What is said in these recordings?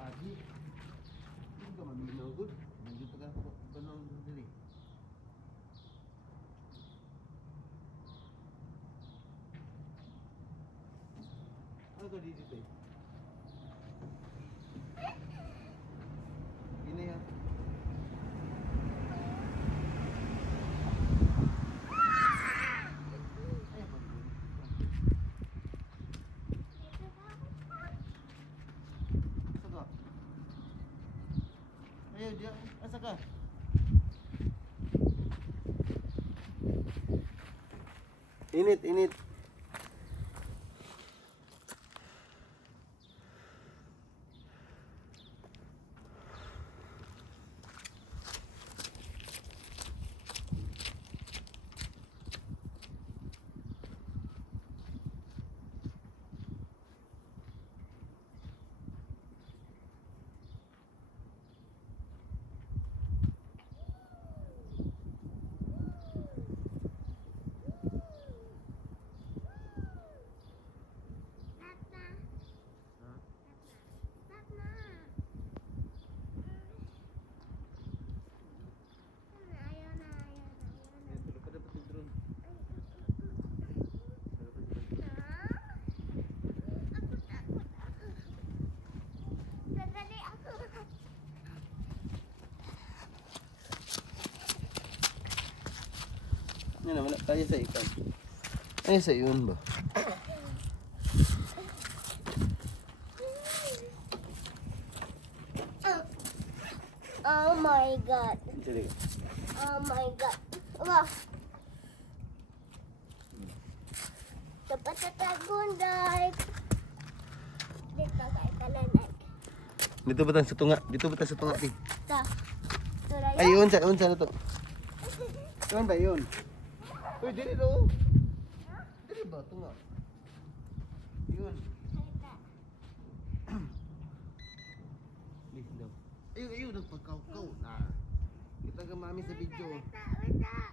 Adi. Hindi ka maminugod. Hindi ka banong dili. Ano ka dito eh? Ini ya. Ayo dia, asa ka? Init, init. Yan naman, kaya sa ikan. Ay, sa iyon ba? Oh my god. Sige. Oh my god. Wah. Dapat tatagunday. Dito kay kalanay. Dito ba sa tunga? Dito ba sa tunga, Pi? Ta. Turay. Ay, unsa na to? Saan ba yun? Uy, dili do. Dili ba tunga? Yun. Dili daw. Ayun, nagpagkaw-kaw na. Kita ka mami sa video.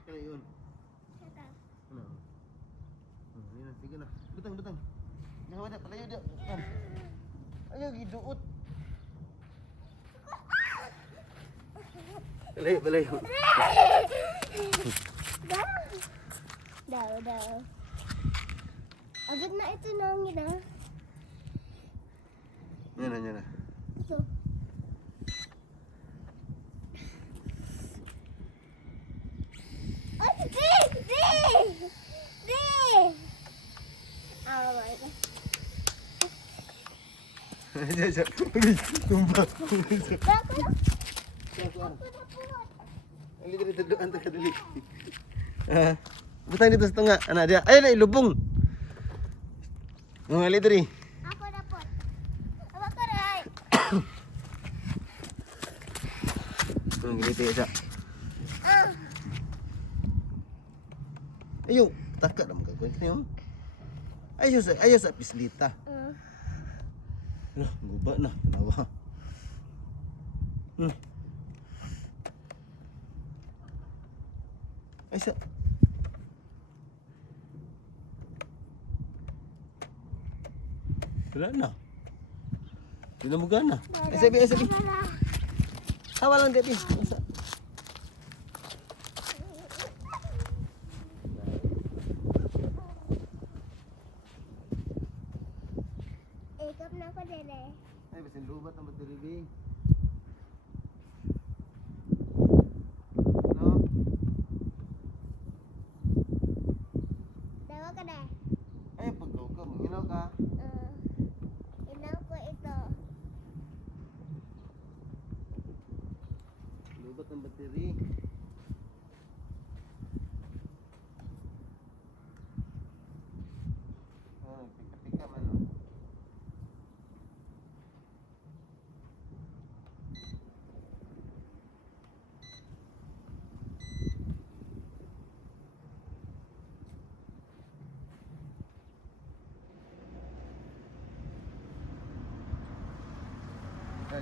Kaya yun. Ano? Yun, sige na. Butang. Nahawa na, palayo na. Ayaw, giduot. Palayo. Daw. Agad na ito nang ina. Yan na. So. Oh, di! Oh my god. Tumbak. Ako. Dito, antar ka dali. Butang dito sa tunga. Anak dia. Ay, lubong. Ngali diri. Ako na po. Aba ko rin. Ngiti siya. Ah. Ayo, taka naman ka. Ayaw sa pislita. Guba na. Kanawa. Ay, sa... Wala na. Hindi na mo gana. Ay, sabi. Hawa lang gabi. Ikap na ako din eh. Ay, basin lubat ang batiribing. No? Dawa ka na. Ay, pagkaw ka. Manginaw ka. Inaw ko ito. Lubat ang bateri. Pika-pika man.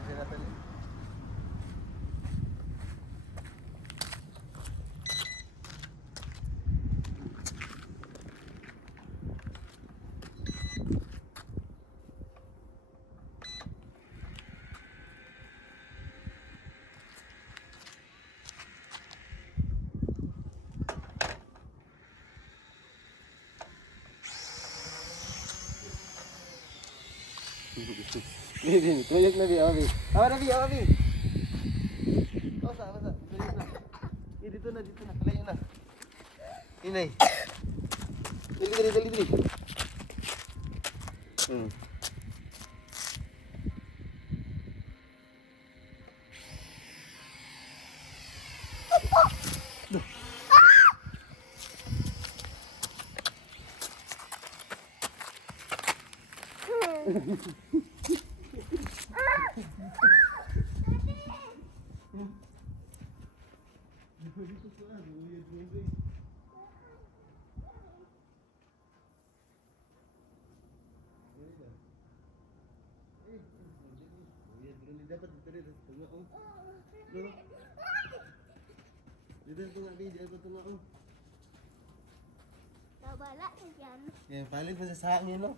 Sila tali. Ini, tuyok na bi, Abi. Awa na bi, awa bi. Basa. Tuyok na. Dito na. Layo na. Inay. Dali. Dapat dito tengah om. Dito tengah bi, dapat tengah om. Kabala na yan. Ya, paling sa sahang yun, no?